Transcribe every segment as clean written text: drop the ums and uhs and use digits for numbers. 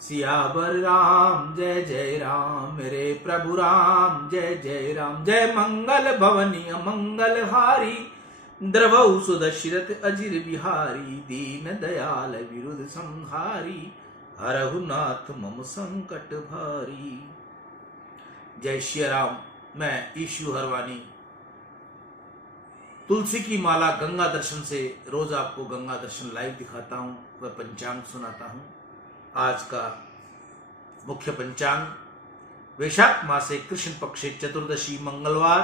सियावर राम जय जय राम, मेरे प्रभु राम जय जय राम। जय मंगल भवनी मंगल हारी, द्रवौ सुदशरथ अजिर बिहारी। दीन दयाल विरुद्ध संहारी, हरहु नाथ मम संकट भारी। जय श्री राम। मैं ईशु हरवानी तुलसी की माला गंगा दर्शन से रोज आपको गंगा दर्शन लाइव दिखाता हूं व पंचांग सुनाता हूं। आज का मुख्य पंचांग वैशाख मासे कृष्ण पक्षे चतुर्दशी मंगलवार,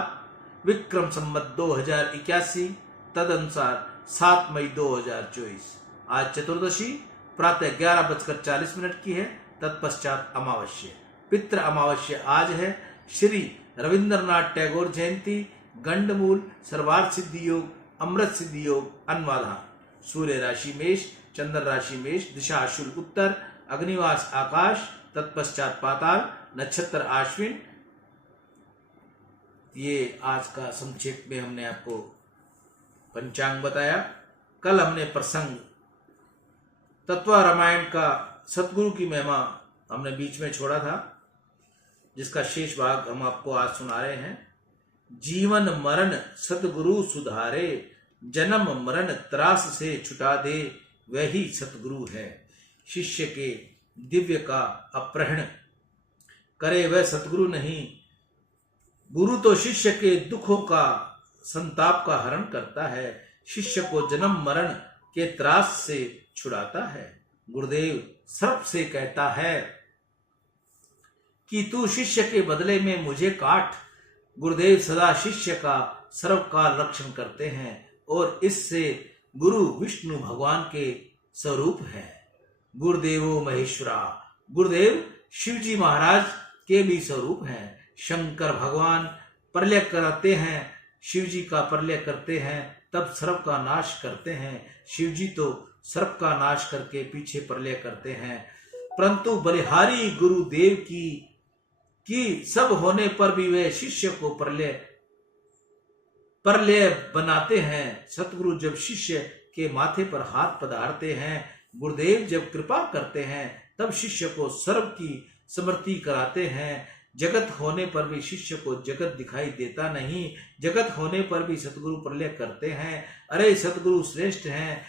विक्रम संवत 2081, तदनुसार 7 मई 2024। आज चतुर्दशी प्रातः 11:40 की है। तत्पश्चात अमावस्या, पितृ अमावस्या आज है। श्री रविंद्रनाथ टैगोर जयंती, गंडमूल, सर्वार्थ सिद्धि योग, अमृत सिद्धि योग, अन्वाधान। सूर्य राशि मेष, चंद्र राशि मेष, दिशा अशुल उत्तर, अग्निवास आकाश, तत्पश्चात पाताल, नक्षत्र आश्विन। ये आज का संक्षेप में हमने आपको पंचांग बताया। कल हमने प्रसंग तत्व रामायण का सतगुरु की महिमा हमने बीच में छोड़ा था, जिसका शेष भाग हम आपको आज सुना रहे हैं। जीवन मरण सतगुरु सुधारे, जन्म मरण त्रास से छुटा दे, वही सतगुरु है। शिष्य के दिव्य का अपहरण करे वह सतगुरु नहीं, गुरु तो शिष्य के दुखों का संताप का हरण करता है, शिष्य को जन्म मरण के त्रास से छुड़ाता है। गुरुदेव सर्प से कहता है कि तू शिष्य के बदले में मुझे काट। गुरुदेव सदा शिष्य का सर्वकाल रक्षण करते हैं और इससे गुरु विष्णु भगवान के स्वरूप है। गुरुदेवो महेश्वरा, गुरुदेव शिवजी महाराज के भी स्वरूप हैं। शंकर भगवान प्रलय कराते हैं, शिवजी का प्रलय करते हैं, तब सर्प का नाश करते हैं। शिवजी तो सर्प का नाश करके पीछे प्रलय करते हैं, परंतु बलिहारी गुरुदेव की सब होने पर भी वे शिष्य को प्रलय बनाते हैं। सतगुरु जब शिष्य के माथे पर हाथ पधारते हैं, गुरुदेव जब कृपा करते हैं, तब शिष्य को सर्व की स्मृति कराते हैं। जगत होने पर भी शिष्य को जगत दिखाई देता नहीं, जगत होने पर भी सतगुरु प्रलय करते हैं। अरे सतगुरु श्रेष्ठ हैं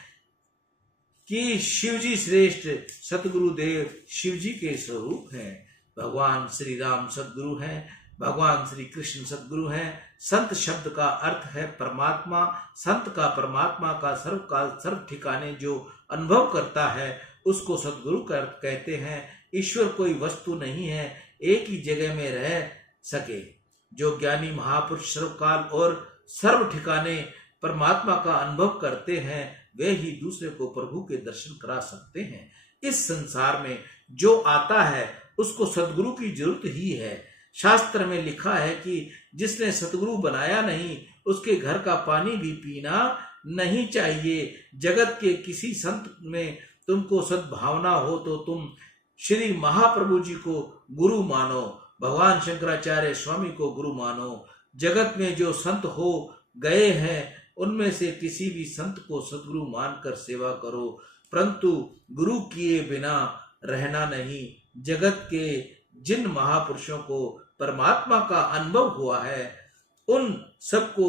कि शिवजी श्रेष्ठ, सतगुरु देव शिवजी के स्वरूप हैं। भगवान श्री राम सतगुरु हैं, भगवान श्री कृष्ण सतगुरु हैं। संत शब्द का अर्थ है परमात्मा। संत का परमात्मा का सर्वकाल सर्व ठिकाने जो अनुभव करता है उसको सतगुरु कहते हैं। ईश्वर कोई वस्तु नहीं है, एक ही जगह में रह सके। जो ज्ञानी महापुरुष सर्वकाल और सर्व ठिकाने परमात्मा का अनुभव करते हैं, वे ही दूसरे को प्रभु के दर्शन करा सकते हैं। इस संसार में जो आता है उसको सतगुरु की जरूरत ही है। शास्त्र में लिखा है कि जिसने सतगुरु बनाया नहीं, उसके घर का पानी भी पीना नहीं चाहिए। जगत के किसी संत में तुमको सद्भावना हो तो तुम श्री महाप्रभु जी को गुरु मानो, भगवान शंकराचार्य स्वामी को गुरु मानो। जगत में जो संत हो गए हैं उनमें से किसी भी संत को सतगुरु मानकर सेवा करो, परंतु गुरु किए बिना रहना नहीं। जगत के जिन महापुरुषों को परमात्मा का अनुभव हुआ है, उन सबको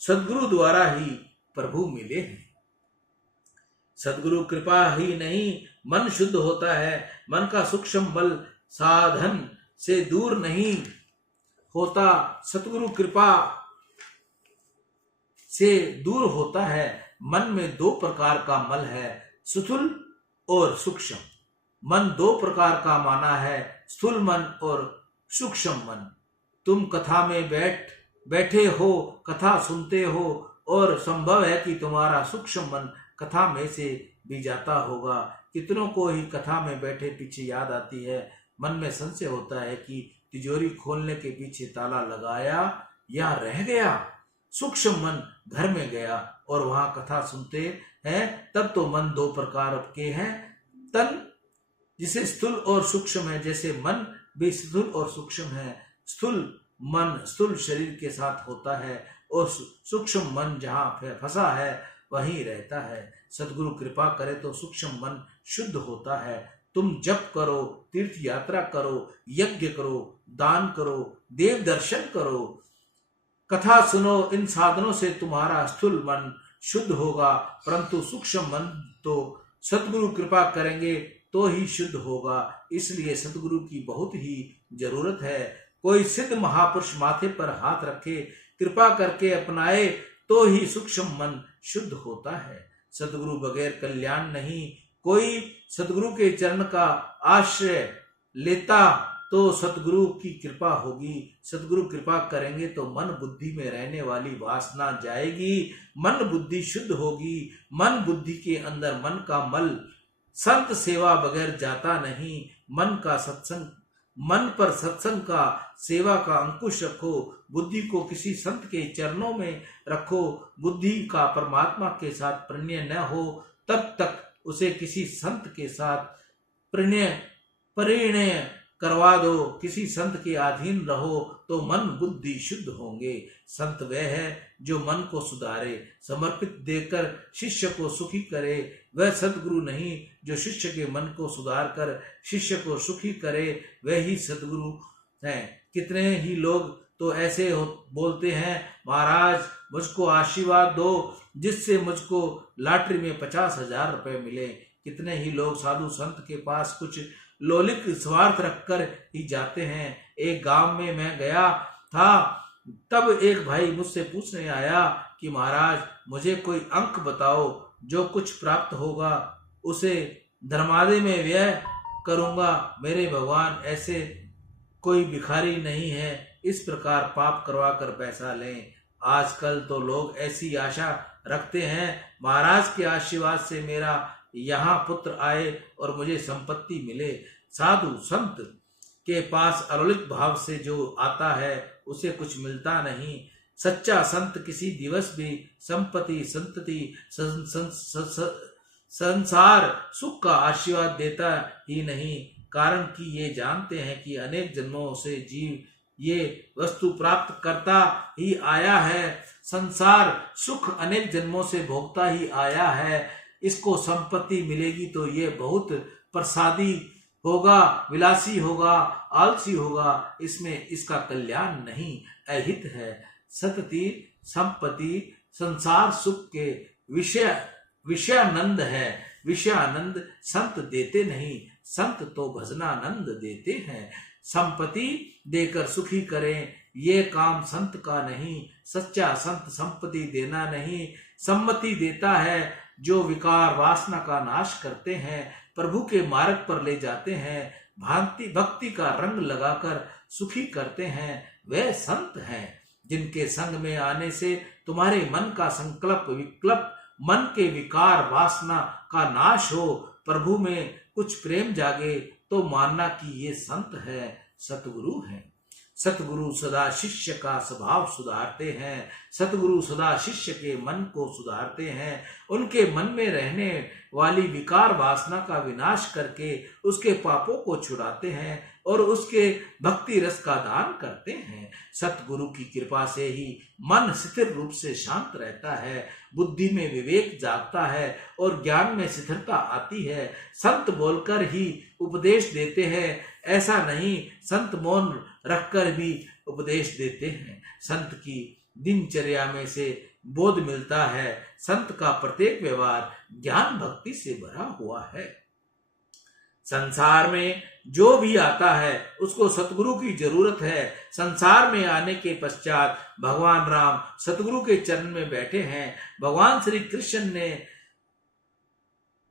सदगुरु द्वारा ही प्रभु मिले हैं। सदगुरु कृपा ही नहीं मन शुद्ध होता है। मन का सूक्ष्म बल साधन से दूर नहीं होता, सतगुरु कृपा से दूर होता है। मन में 2 प्रकार का मल है, स्थूल और सूक्ष्म। मन 2 प्रकार का माना है, स्थूल मन और सूक्ष्म मन। तुम कथा में बैठे हो, कथा सुनते हो और संभव है कि तुम्हारा सूक्ष्म मन कथा में से भी जाता होगा। कितनों को ही कथा में बैठे पीछे याद आती है। मन में संशय होता है कि तिजोरी खोलने के पीछे ताला लगाया या रह गया। सूक्ष्म मन घर में गया और वहां कथा सुनते हैं, तब तो मन 2 प्रकार के हैं। तन जिसे स्थूल और सूक्ष्म है, जैसे मन भी स्थूल और सूक्ष्म है। स्थूल मन स्थूल शरीर के साथ होता है और सूक्ष्म मन जहां फंसा है वहीं रहता है। सदगुरु कृपा करे तो सूक्ष्म मन शुद्ध होता है, तुम जप करो, तीर्थ यात्रा करो, यज्ञ करो, दान करो, देव दर्शन करो, कथा सुनो। इन साधनों से तुम्हारा स्थूल मन शुद्ध होगा, परंतु सूक्ष्म मन तो सतगुरु कृपा करेंगे तो ही शुद्ध होगा। इसलिए सतगुरु की बहुत ही जरूरत है। कोई सिद्ध महापुरुष माथे पर हाथ रखे, कृपा करके अपनाए तो ही सूक्ष्म मन शुद्ध होता है। सतगुरु बगैर कल्याण नहीं। कोई सतगुरु के चरण का आश्रय लेता तो सतगुरु की कृपा होगी। सतगुरु कृपा करेंगे तो मन बुद्धि में रहने वाली वासना जाएगी, मन बुद्धि शुद्ध होगी। मन बुद्धि के अंदर मन का मल संत सेवा बगैर जाता नहीं। मन पर सत्संग का सेवा का अंकुश रखो। बुद्धि को किसी संत के चरणों में रखो। बुद्धि का परमात्मा के साथ प्रणय न हो तब तक उसे किसी संत के साथ परिणय करवा दो। किसी संत के अधीन रहो तो मन बुद्धि शुद्ध होंगे। संत वह है जो मन को सुधारे, समर्पित देकर शिष्य को सुखी करे। वह सतगुरु नहीं जो शिष्य के मन को सुधार कर शिष्य को सुखी करे, वह ही सतगुरु है। कितने ही लोग तो ऐसे बोलते हैं, महाराज मुझको आशीर्वाद दो जिससे मुझको लॉटरी में 50,000 रुपए मिले। कितने ही लोग साधु संत के पास कुछ लौलिक स्वार्थ रखकर ही जाते हैं। एक गांव में मैं गया था, तब एक भाई मुझसे पूछने आया कि महाराज मुझे कोई अंक बताओ, जो कुछ प्राप्त होगा उसे धर्मादि में व्यय करूंगा। मेरे भगवान ऐसे कोई भिखारी नहीं है इस प्रकार पाप करवा कर पैसा लें। आजकल तो लोग ऐसी आशा रखते हैं, महाराज के आशीर्वाद से मेरा यहाँ पुत्र आए और मुझे संपत्ति मिले। साधु संत के पास अलौकिक भाव से जो आता है उसे कुछ मिलता नहीं। सच्चा संत किसी दिवस भी संपत्ति संतति संसार सुख का आशीर्वाद देता ही नहीं, कारण कि ये जानते हैं कि अनेक जन्मों से जीव ये वस्तु प्राप्त करता ही आया है। संसार सुख अनेक जन्मों से भोगता ही आया है। इसको संपत्ति मिलेगी तो ये बहुत प्रसादी होगा, विलासी होगा, आलसी होगा, इसमें इसका कल्याण नहीं, अहित है। सतति संपत्ति संसार सुख के विषयानंद है। विषयानंद संत देते नहीं, संत तो भजनानंद देते हैं। संपत्ति देकर सुखी करें ये काम संत का नहीं। सच्चा संत संपत्ति देना नहीं, सम्मति देता है। जो विकार वासना का नाश करते हैं, प्रभु के मार्ग पर ले जाते हैं, भक्ति का रंग लगाकर सुखी करते हैं, वे संत हैं। जिनके संग में आने से तुम्हारे मन का संकल्प विकल्प, मन के विकार वासना का नाश हो, प्रभु में कुछ प्रेम जागे तो मानना कि ये संत है, सतगुरु है। सतगुरु सदा शिष्य का स्वभाव सुधारते हैं। सतगुरु सदा शिष्य के मन को सुधारते हैं। उनके मन में रहने वाली विकार वासना का विनाश करके उसके पापों को छुड़ाते हैं और उसके भक्ति रस का दान करते हैं। सतगुरु की कृपा से ही मन स्थिर रूप से शांत रहता है, बुद्धि में विवेक जागता है और ज्ञान में स्थिरता आती है। संत बोलकर ही उपदेश देते हैं, ऐसा नहीं, संत मौन रखकर भी उपदेश देते हैं। संत की दिनचर्या में से बोध मिलता है। संत का प्रत्येक व्यवहार ज्ञान भक्ति से भरा हुआ है। संसार में जो भी आता है उसको सतगुरु की जरूरत है। संसार में आने के पश्चात भगवान राम सतगुरु के चरण में बैठे हैं। भगवान श्री कृष्ण ने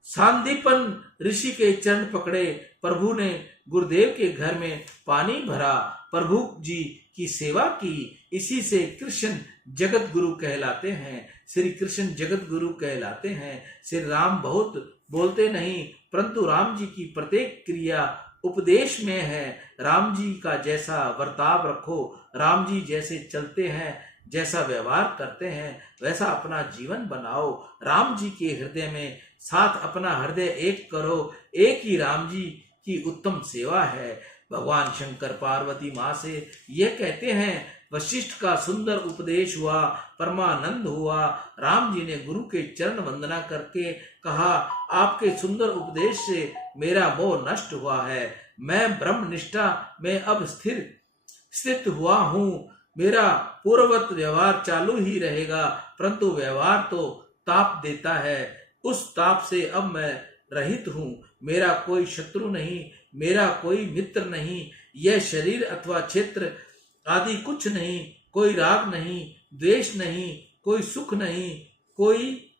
सांदीपन ऋषि के चरण पकड़े। प्रभु ने गुरुदेव के घर में पानी भरा, प्रभु जी की सेवा की। इसी से कृष्ण जगत गुरु कहलाते हैं। श्री कृष्ण जगत गुरु कहलाते हैं। श्री राम बहुत बोलते नहीं, परंतु राम जी की प्रत्येक क्रिया उपदेश में है। राम जी का जैसा बर्ताव रखो, राम जी जैसे चलते हैं, जैसा व्यवहार करते हैं, वैसा अपना जीवन बनाओ। राम जी के हृदय में साथ अपना हृदय एक करो। एक ही राम जी की उत्तम सेवा है। भगवान शंकर पार्वती माँ से ये कहते हैं, वशिष्ठ का सुंदर उपदेश हुआ, परमानंद हुआ। राम जी ने गुरु के चरण वंदना करके कहा, आपके सुंदर उपदेश से मेरा मोह नष्ट हुआ है। मैं ब्रह्म निष्ठा में अब स्थित हुआ हूँ। मेरा पूर्ववत व्यवहार चालू ही रहेगा, परंतु व्यवहार तो ताप देता है। उस ताप से अब मैं रहित हूँ। मेरा कोई शत्रु नहीं, मेरा कोई मित्र नहीं। यह शरीर अथवा क्षेत्र आदि कुछ नहीं। कोई राग नहीं, द्वेष नहीं, कोई सुख नहीं, कोई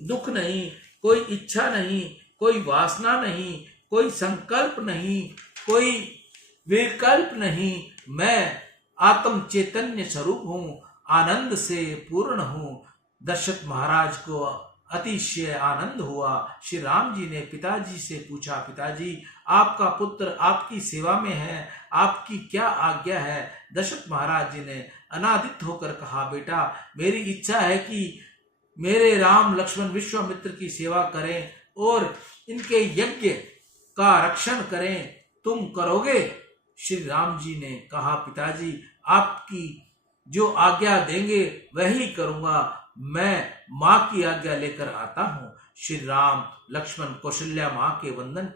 दुख नहीं, कोई इच्छा नहीं, कोई वासना नहीं, कोई संकल्प नहीं, कोई विकल्प नहीं। मैं आत्म चैतन्य स्वरूप हूँ, आनंद से पूर्ण हूँ। दशरथ महाराज को अतिशय आनंद हुआ। श्री राम जी ने पिताजी से पूछा, पिताजी आपका पुत्र आपकी सेवा में है, आपकी क्या आज्ञा है? दशरथ महाराज जी ने अनादित होकर कहा, बेटा मेरी इच्छा है कि मेरे राम लक्ष्मण विश्वामित्र की सेवा करें और इनके यज्ञ का रक्षण करें। तुम करोगे? श्री राम जी ने कहा, पिताजी आपकी जो आज्ञा देंगे वही करूंगा। मैं माँ की आज्ञा लेकर आता हूँ। श्री राम लक्ष्मण कौशल्या माँ के वंदन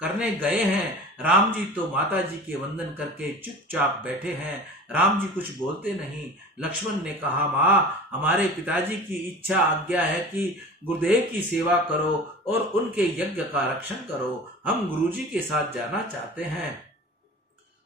करने गए हैं। राम जी तो माता जी के वंदन करके चुपचाप बैठे हैं। राम जी कुछ बोलते नहीं। लक्ष्मण ने कहा, माँ हमारे पिताजी की इच्छा आज्ञा है कि गुरुदेव की सेवा करो और उनके यज्ञ का रक्षण करो। हम गुरुजी के साथ जाना चाहते हैं।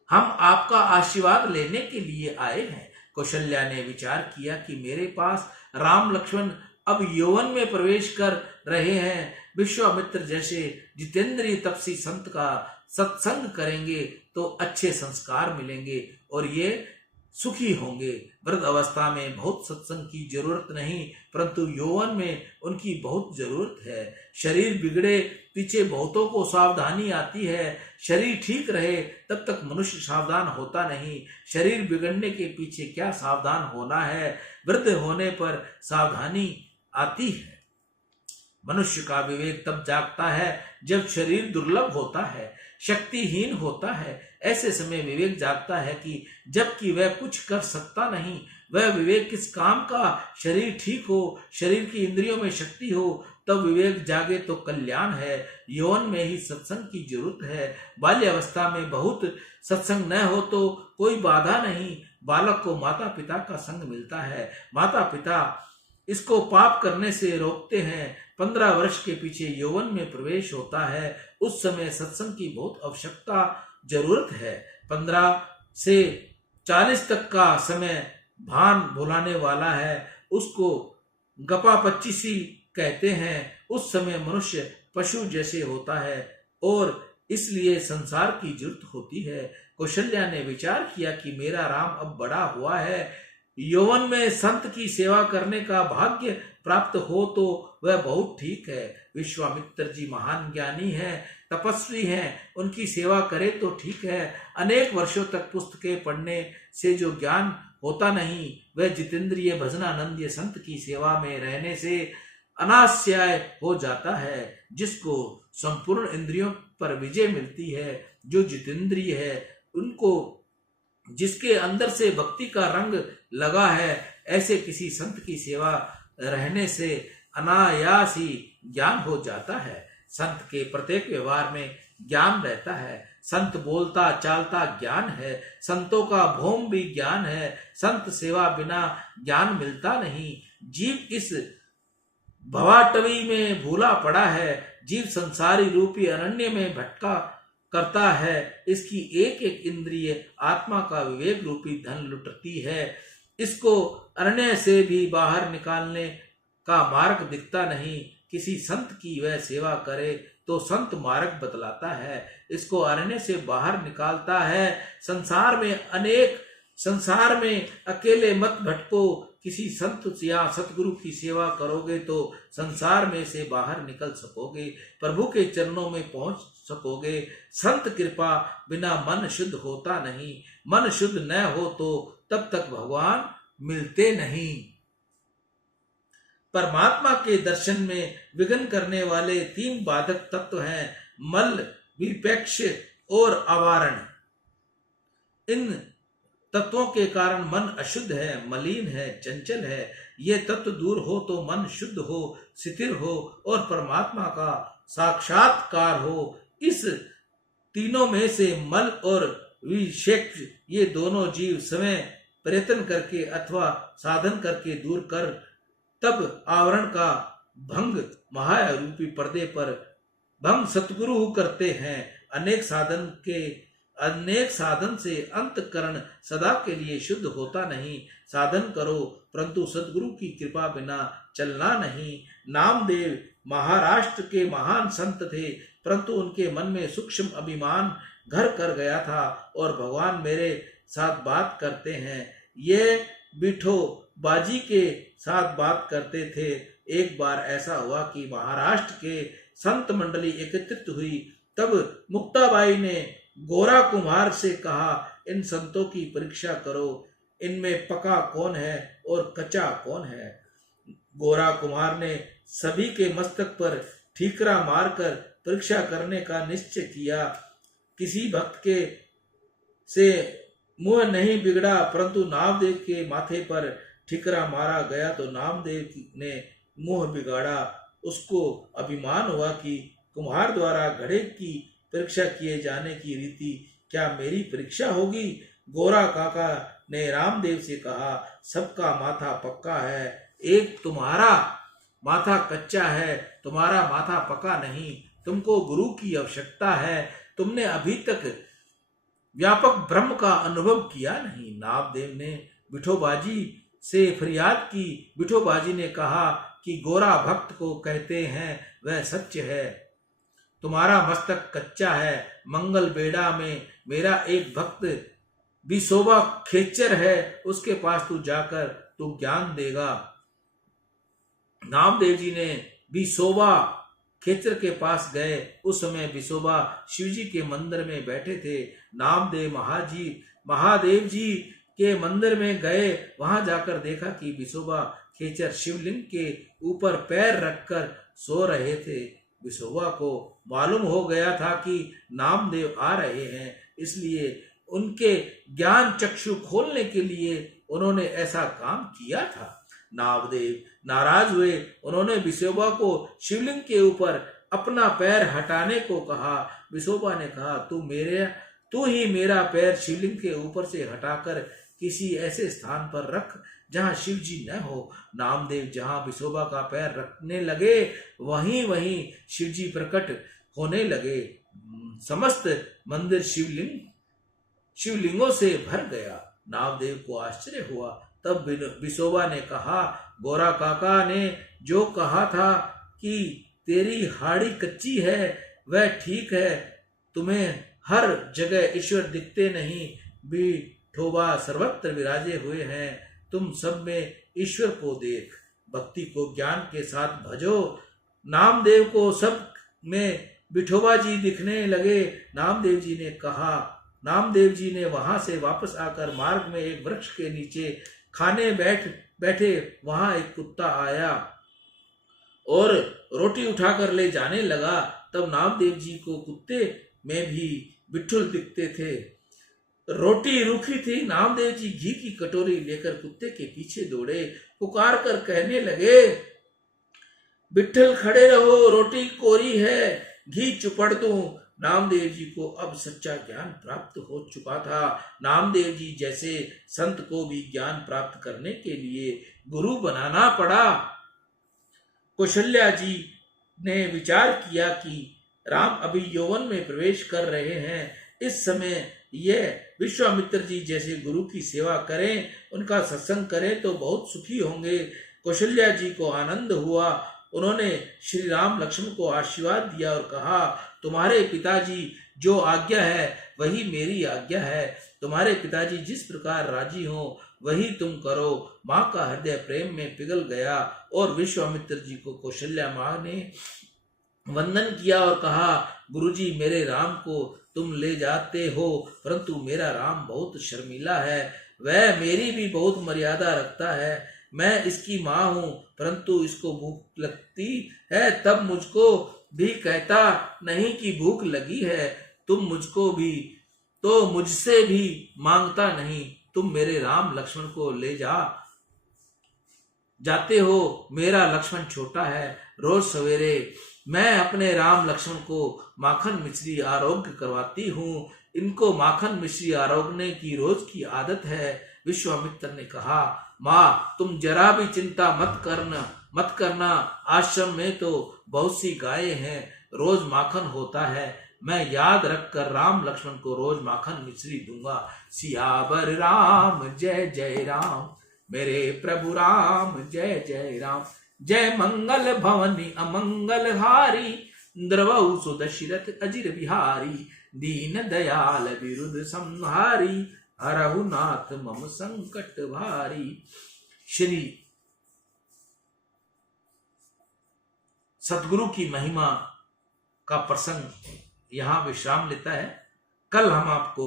हम आपका आशीर्वाद लेने के लिए आए हैं। कौशल्या ने विचार किया कि मेरे पास राम लक्ष्मण अब यौवन में प्रवेश कर रहे हैं। विश्वामित्र जैसे जितेंद्रिय तपसी संत का सत्संग करेंगे तो अच्छे संस्कार मिलेंगे और ये सुखी होंगे। वृद्ध अवस्था में बहुत सत्संग की जरूरत नहीं, परंतु यौवन में उनकी बहुत जरूरत है। शरीर बिगड़े पीछे बहुतों को सावधानी आती है। शरीर ठीक रहे तब तक मनुष्य सावधान होता नहीं। शरीर बिगड़ने के पीछे क्या सावधान होना है? वृद्ध होने पर सावधानी आती है। मनुष्य का विवेक तब जागता है जब शरीर दुर्लभ होता है, शक्तिहीन होता है। ऐसे समय विवेक जागता है कि जबकि वह कुछ कर सकता नहीं, वह विवेक किस काम का? शरीर ठीक हो, शरीर की इंद्रियों में शक्ति हो, तब विवेक जागे तो कल्याण है। यौवन में ही सत्संग की जरूरत है। बाल्यावस्था में बहुत सत्संग न हो तो कोई बाधा नहीं। बालक को माता पिता का संग मिलता है। माता पिता इसको पाप करने से रोकते हैं। 15 वर्ष के पीछे यौवन में प्रवेश होता है। उस समय सत्संग की बहुत आवश्यकता जरूरत है। 15 से 40 तक का समय भान भुलाने वाला है, उसको गपा 25 कहते हैं। उस समय मनुष्य पशु जैसे होता है और इसलिए संसार की जरूरत होती है। कौशल्या ने विचार किया कि मेरा राम अब बड़ा हुआ है, यौवन में संत की सेवा करने का भाग्य प्राप्त हो तो वह बहुत ठीक है। विश्वामित्र जी महान ज्ञानी हैं, तपस्वी हैं, उनकी सेवा करे तो ठीक है। अनेक वर्षों तक पुस्तकें पढ़ने से जो ज्ञान होता नहीं, वह जितेंद्रिय भजनानंद संत की सेवा में रहने से अनास्याय हो जाता है। जिसको संपूर्ण इंद्रियों पर विजय मिलती है, जो जितेंद्रिय है, उनको जिसके अंदर से भक्ति का रंग लगा है, ऐसे किसी संत की सेवा रहने से अनायास ही ज्ञान हो जाता है। संत के प्रत्येक व्यवहार में ज्ञान रहता है। संत बोलता चालता ज्ञान है। संतों का भौम भी ज्ञान है। संत सेवा बिना ज्ञान मिलता नहीं। जीव इस भवाटवी में भूला पड़ा है। जीव संसारी रूपी अरण्य में भटका करता है। इसकी एक एक इंद्रिय आत्मा का विवेक रूपी धन लुटती है। इसको अरण्य से भी बाहर निकालने का मार्ग दिखता नहीं। किसी संत की वह सेवा करे तो संत मार्ग बतलाता है, इसको अरण्य से बाहर निकालता है। संसार में अकेले मत भटको। किसी संत या सतगुरु की सेवा करोगे तो संसार में से बाहर निकल सकोगे, प्रभु के चरणों में पहुंच सकोगे। संत कृपा बिना मन शुद्ध होता नहीं। मन शुद्ध न हो तो तब तक भगवान मिलते नहीं। परमात्मा के दर्शन में विघ्न करने वाले 3 बाधक तत्व हैं, मल, विपेक्ष और आवारण। इन तत्वों के कारण मन अशुद्ध है, मलिन है, चंचल है। ये तत्व दूर हो तो मन शुद्ध हो, स्थिर हो और परमात्मा का साक्षात्कार हो। इस तीनों में से मल और विक्षेप ये दोनों जीव समय प्रयत्न करके अथवा साधन करके दूर कर तब आवरण का भंग माया रूपी पर्दे पर भंग सतगुरु करते हैं। अनेक साधन से अंतकरण सदा के लिए शुद्ध होता नहीं। साधन करो परंतु सतगुरु की कृपा बिना चलना नहीं। नामदेव महाराष्ट्र के महान संत थे, परंतु उनके मन में सूक्ष्म अभिमान घर कर गया था और भगवान मेरे साथ बात करते हैं, ये बिठो बाजी के साथ बात करते थे। एक बार ऐसा हुआ कि महाराष्ट्र के संत मंडली एकत्रित हुई। तब मुक्ताबाई ने गोरा कुम्हार से कहा, इन संतों की परीक्षा करो, इनमें पका कौन है और कच्चा कौन है। गोरा कुम्हार ने सभी के मस्तक पर ठीकरा मारकर परीक्षा करने का निश्चय किया। किसी भक्त के से मुंह नहीं बिगड़ा, परंतु नामदेव के माथे पर ठीकरा मारा गया तो नामदेव ने मुंह बिगाड़ा। उसको अभिमान हुआ कि कुम्हार द्वारा घड़े की परीक्षा किए जाने की रीति क्या मेरी परीक्षा होगी। गोरा काका ने रामदेव से कहा, सबका माथा पक्का है, एक तुम्हारा माथा कच्चा है, तुम्हारा माथा पका नहीं। तुमको गुरु की आवश्यकता है, तुमने अभी तक व्यापक ब्रह्म का अनुभव किया नहीं। नामदेव ने बिठोबाजी से फरियाद की। बिठोबाजी ने कहा कि गोरा भक्त को कहते हैं वह सत्य है, तुम्हारा मस्तक कच्चा है। मंगल बेड़ा में मेरा एक भक्त बिसोबा खेचर है, उसके पास तू जाकर तू ज्ञान देगा। नामदेव जी ने बिसोबा खेचर के पास गए। उस समय बिसोबा शिवजी के मंदिर में बैठे थे। नामदेव महादेव जी के मंदिर में गए। वहां जाकर देखा कि बिसोबा खेचर शिवलिंग के ऊपर पैर रखकर सो रहे थे। बिसोबा को मालूम हो गया था कि नामदेव आ रहे हैं, इसलिए उनके ज्ञान चक्षु खोलने के लिए उन्होंने ऐसा काम किया था। नामदेव नाराज हुए। उन्होंने बिसोबा को शिवलिंग के ऊपर अपना पैर हटाने को कहा। बिसोबा ने कहा, तू ही मेरा पैर शिवलिंग के ऊपर से हटाकर किसी ऐसे स्थान पर रख जहां शिव जी न हो। नामदेव जहां बिसोबा का पैर रखने लगे वहीं शिव जी प्रकट होने लगे। समस्त मंदिर शिवलिंगों से भर गया। नामदेव को आश्चर्य हुआ। तब बिसोबा ने कहा, गोरा काका ने जो कहा था कि तेरी हाड़ी कच्ची है वह ठीक है, तुम्हें हर जगह ईश्वर दिखते नहीं, विठोबा सर्वत्र विराजे हुए हैं, तुम सब में ईश्वर को देख, भक्ति को ज्ञान के साथ भजो। नामदेव को सब में विठोबा जी दिखने लगे। नामदेव जी ने वहां से वापस आकर मार्ग में एक वृक्ष के नीचे खाने बैठे। वहां एक कुत्ता आया और रोटी उठाकर ले जाने लगा। तब नामदेव जी को कुत्ते में भी विठुल दिखते थे। रोटी रूखी थी। नामदेव जी घी की कटोरी लेकर कुत्ते के पीछे दौड़े। पुकार कर कहने लगे, विठल खड़े रहो, रोटी कोरी है, घी चुपड़ दूं। नामदेव जी को अब सच्चा ज्ञान प्राप्त हो चुका था। नामदेव जी जैसे संत को भी ज्ञान प्राप्त करने के लिए गुरु बनाना पड़ा। कौशल्या जी ने विचार किया कि राम अभी यौवन में प्रवेश कर रहे हैं, इस समय यह विश्वामित्र जी जैसे गुरु की सेवा करें, उनका सत्संग करें तो बहुत सुखी होंगे। कौशल्या जी को आनंद हुआ। उन्होंने श्री राम लक्ष्मण को आशीर्वाद दिया और कहा, तुम्हारे पिताजी जो आज्ञा है वही मेरी आज्ञा है। तुम्हारे पिताजी जिस प्रकार राजी हो वही तुम करो। माँ का हृदय प्रेम में पिघल गया और विश्वामित्र जी को कौशल्या माँ ने वंदन किया और कहा, गुरुजी मेरे राम को तुम ले जाते हो, परंतु मेरा राम बहुत शर्मीला है, वह मेरी भी बहुत मर्यादा रखता है। मैं इसकी माँ हूँ, परंतु इसको भूख लगती है तब मुझको भी कहता नहीं कि भूख लगी है। तुम मुझको भी तो मुझसे भी मांगता नहीं, तुम मेरे राम लक्ष्मण को ले जाते हो। मेरा लक्ष्मण छोटा है, रोज सवेरे मैं अपने राम लक्ष्मण को माखन मिश्री आरोग्य करवाती हूँ। इनको माखन मिश्री आरोगने की रोज की आदत है। विश्वामित्र ने कहा, माँ तुम जरा भी चिंता मत करना। आश्रम में तो बहुत सी गायें हैं, रोज माखन होता है। मैं याद रखकर राम लक्ष्मण को रोज माखन मिश्री दूंगा। सियावर राम जय जय राम, मेरे प्रभु राम जय जय राम। जय मंगल भवनी अमंगल हारी, द्रवहु सुदशरथ अजिर बिहारी। दीन दयाल विरुद्ध संहारी, हरहु नाथ मम संकट भारी। श्री सतगुरु की महिमा का प्रसंग यहाँ विश्राम लेता है। कल हम आपको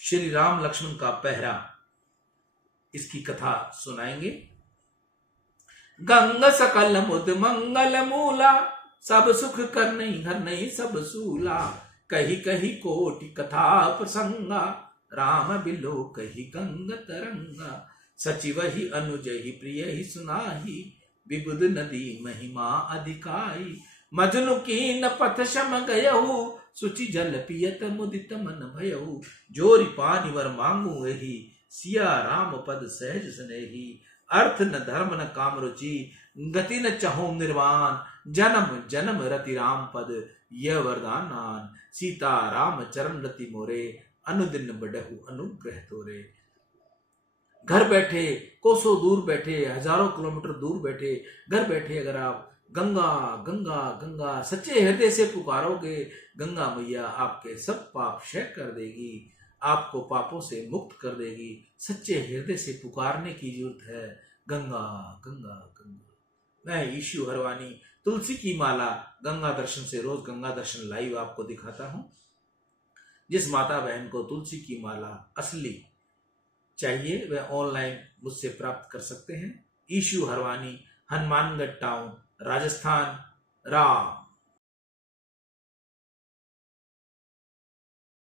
श्री राम लक्ष्मण का पहरा, इसकी कथा सुनाएंगे। गंग सकल मुद मंगल मूला, सब सुख करने हर नहीं सब सूला। कही कही कोटि कथा प्रसंगा, राम बिलो कही गंग तरंगा। सचिव ही अनुज ही प्रिय ही सुनाही, विबुध नदी महिमा अधिकाई। मजनु कीन पथ शम गयहु, सुचि जल पियत मुदित मन भयहु। जोरि पानि वर मांगू एहि, सिया राम पद सहज स्नेही। अर्थ न धर्म न काम रुचि, गति न चहु निर्वाण। जन्म जन्म रति राम पद, यह वरदान नान। सीता राम चरण रति मोरे, अनुदिन बढ़हु अनुग्रह तोरे। घर बैठे, कोसों दूर बैठे, हजारों किलोमीटर दूर बैठे, घर बैठे अगर आप गंगा गंगा गंगा सच्चे हृदय से पुकारोगे, गंगा मैया आपके सब पाप क्षय कर देगी, आपको पापों से मुक्त कर देगी। सच्चे हृदय से पुकारने की जरूरत है, गंगा गंगा गंगा। मैं ईशु हरवानी तुलसी की माला गंगा दर्शन से रोज गंगा दर्शन लाइव आपको दिखाता हूं। जिस माता बहन को तुलसी की माला असली चाहिए वह ऑनलाइन मुझसे प्राप्त कर सकते हैं। ईशु हरवानी, हनुमानगढ़ टाउन, राजस्थान। राम।